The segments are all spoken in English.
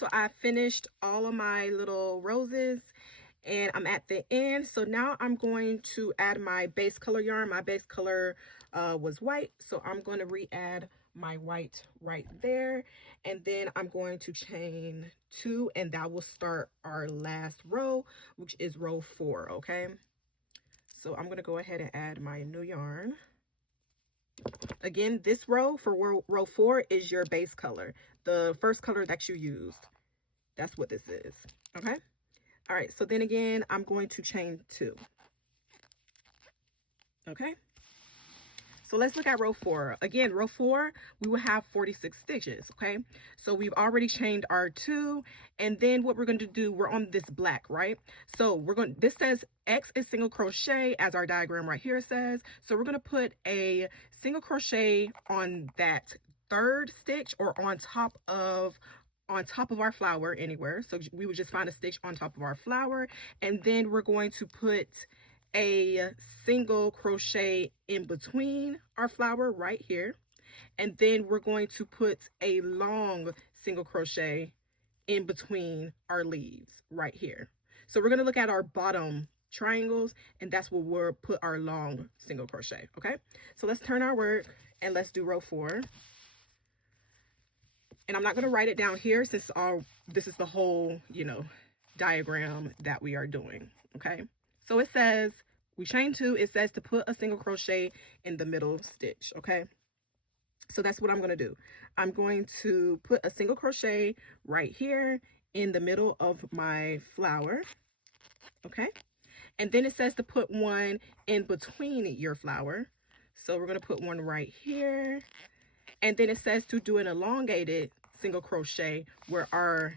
So I finished all of my little roses and I'm at the end. So now I'm going to add my base color yarn. My base color was white, so I'm going to re-add my white right there, and then I'm going to chain 2, and that will start our last row, which is row 4. Okay, so I'm going to go ahead and add my new yarn. Again, this row for row 4 is your base color, the first color that you used. That's what this is. Okay, all right, so then again I'm going to chain 2. Okay, so let's look at row 4. Again, row 4, we will have 46 stitches, okay? So we've already chained our 2, and then what we're going to do, we're on this black, right? So this says X is single crochet, as our diagram right here says. So we're going to put a single crochet on that 3rd stitch, or on top of our flower anywhere. So we would just find a stitch on top of our flower, and then we're going to put a single crochet in between our flower right here, and then we're going to put a long single crochet in between our leaves right here. So we're going to look at our bottom triangles, and that's where we'll put our long single crochet. Okay, so let's turn our work and let's do row 4. And I'm not going to write it down here since this is the whole, diagram that we are doing. Okay, so it says we chain 2. It says to put a single crochet in the middle stitch. Okay, so that's what I'm going to do. I'm going to put a single crochet right here in the middle of my flower. Okay, and then it says to put one in between your flower. So we're going to put one right here, and then it says to do an elongated single crochet where our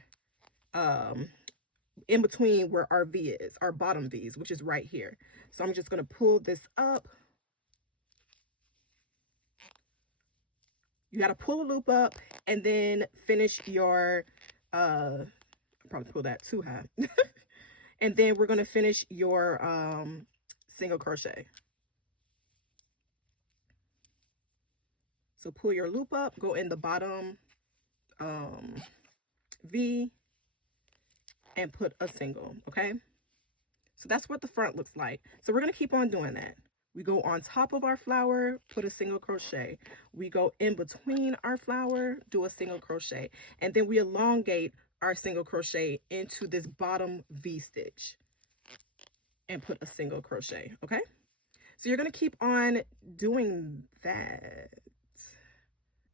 in between where our V is, our bottom V's, which is right here. So I'm just going to pull this up. You got to pull a loop up and then finish your I'll probably pull that too high. And then we're going to finish your single crochet. So pull your loop up, go in the bottom V, and put a single. Okay, so that's what the front looks like. So we're going to keep on doing that. We go on top of our flower, put a single crochet. We go in between our flower, do a single crochet, and then we elongate our single crochet into this bottom V stitch and put a single crochet. Okay, so you're going to keep on doing that.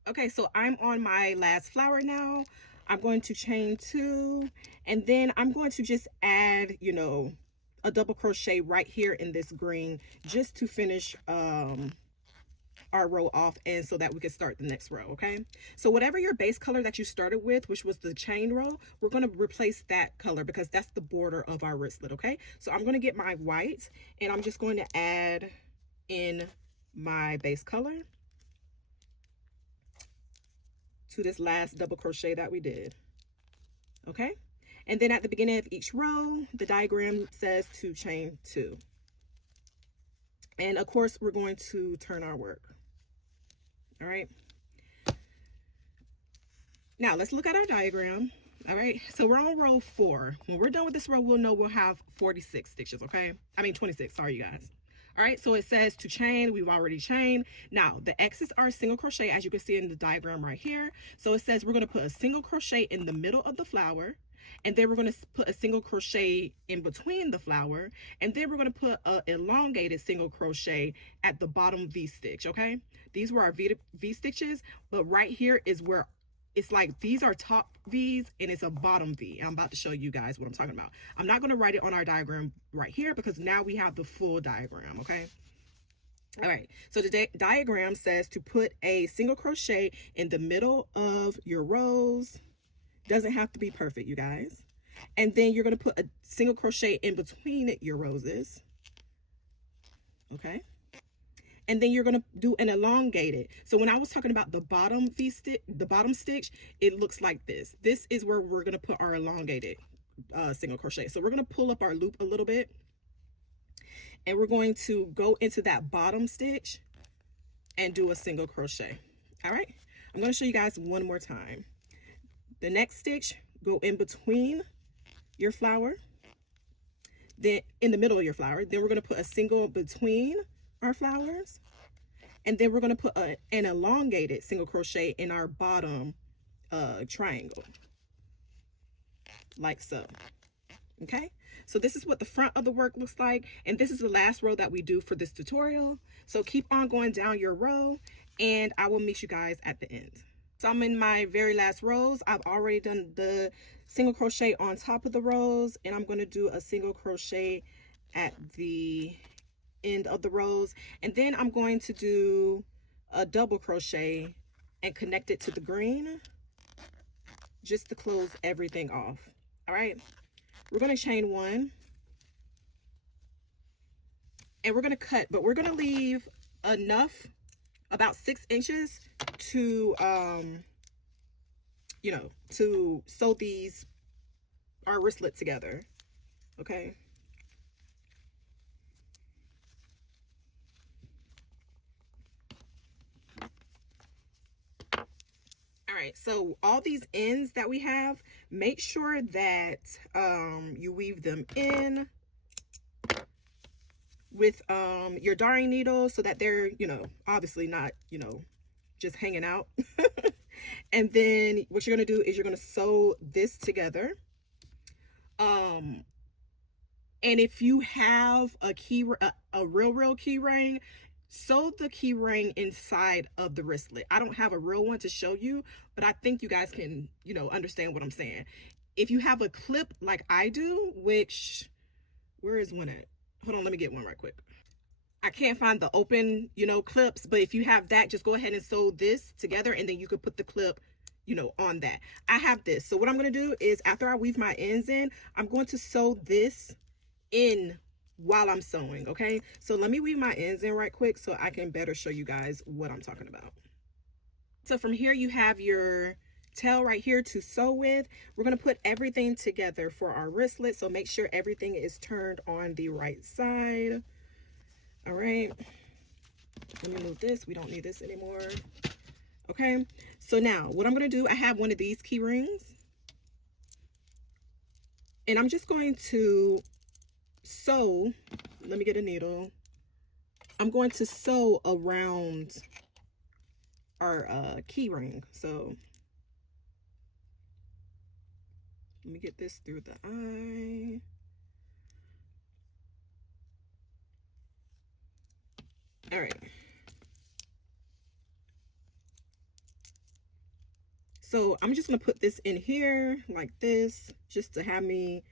Okay, so I'm on my last flower now. I'm going to chain 2, and then I'm going to just add, a double crochet right here in this green, just to finish our row off, and so that we can start the next row. Okay, so whatever your base color that you started with, which was the chain row, we're going to replace that color because that's the border of our wristlet. Okay, so I'm going to get my white, and I'm just going to add in my base color to this last double crochet that we did. Okay, and then at the beginning of each row, the diagram says to chain 2, and of course we're going to turn our work. All right, now let's look at our diagram. All right, so we're on row 4. When we're done with this row, we'll know we'll have 46 stitches. Okay, I mean 26, sorry you guys. All right, so it says to chain. We've already chained. Now the X's are single crochet, as you can see in the diagram right here. So it says we're going to put a single crochet in the middle of the flower, and then we're going to put a single crochet in between the flower, and then we're going to put an elongated single crochet at the bottom V stitch. Okay, these were our V stitches, but right here is where it's like these are top V's and it's a bottom V. I'm about to show you guys what I'm talking about. I'm not going to write it on our diagram right here because now we have the full diagram. Okay, all right, so the diagram says to put a single crochet in the middle of your rows. Doesn't have to be perfect, you guys. And then you're going to put a single crochet in between your roses. Okay, and then you're going to do an elongated. So when I was talking about the bottom V stitch, the bottom stitch, it looks like this. This is where we're going to put our elongated single crochet. So we're going to pull up our loop a little bit, and we're going to go into that bottom stitch and do a single crochet. All right, I'm going to show you guys one more time. The next stitch, go in between your flower, then in the middle of your flower. Then we're going to put a single between our flowers, and then we're going to put an elongated single crochet in our bottom triangle, like so. Okay, so this is what the front of the work looks like, and this is the last row that we do for this tutorial. So keep on going down your row, and I will meet you guys at the end. So I'm in my very last rows. I've already done the single crochet on top of the rows, and I'm going to do a single crochet at the end of the rows, and then I'm going to do a double crochet and connect it to the green just to close everything off. All right, we're going to chain one, and we're going to cut, but we're going to leave enough, about 6 inches, to you know, to sew our wristlet together. Okay, all right, so all these ends that we have, make sure that you weave them in with your darning needle so that they're, you know, obviously not, you know, just hanging out. And then what you're going to do is you're going to sew this together. And if you have a real key ring, sew the key ring inside of the wristlet. I don't have a real one to show you, but I think you guys can, you know, understand what I'm saying. If you have a clip like I do, which, where is one at? Hold on, let me get one right quick. I can't find the open, you know, clips, but if you have that, just go ahead and sew this together, and then you could put the clip, you know, on that. I have this. So what I'm going to do is, after I weave my ends in, I'm going to sew this in while I'm sewing. Okay, so let me weave my ends in right quick so I can better show you guys what I'm talking about. So from here, you have your tail right here to sew with. We're going to put everything together for our wristlet, so make sure everything is turned on the right side. All right, let me move this. We don't need this anymore. Okay, so now what I'm going to do, I have one of these key rings, and I'm just going to sew. Let me get a needle. I'm going to sew around our key ring. So let me get this through the eye. All right. So I'm just going to put this in here like this, just to have me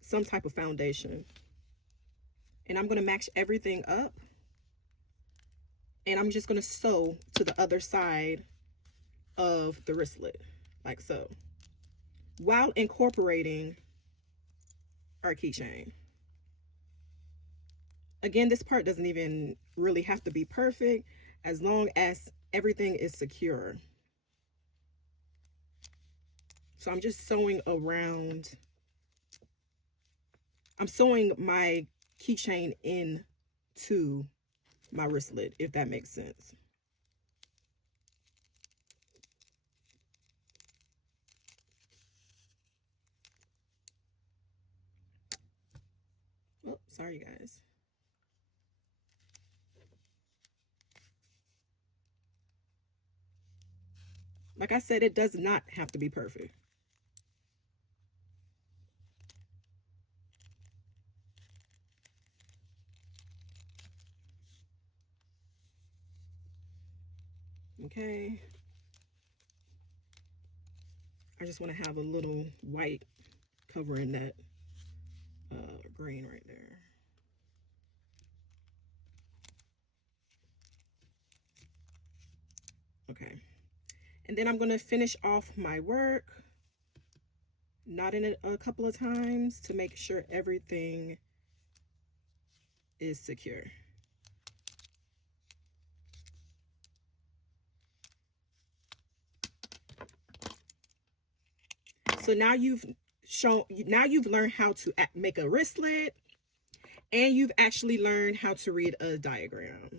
some type of foundation. And I'm going to match everything up. And I'm just going to sew to the other side of the wristlet, like so, while incorporating our keychain. Again, this part doesn't even really have to be perfect, as long as everything is secure. So I'm just sewing around. I'm sewing my keychain into my wristlet, if that makes sense. Oh, sorry guys. Like I said, it does not have to be perfect. Okay. I just want to have a little white covering that green right there. Okay. And then I'm going to finish off my work, knotting it a couple of times to make sure everything is secure. So now you've learned how to make a wristlet, and you've actually learned how to read a diagram.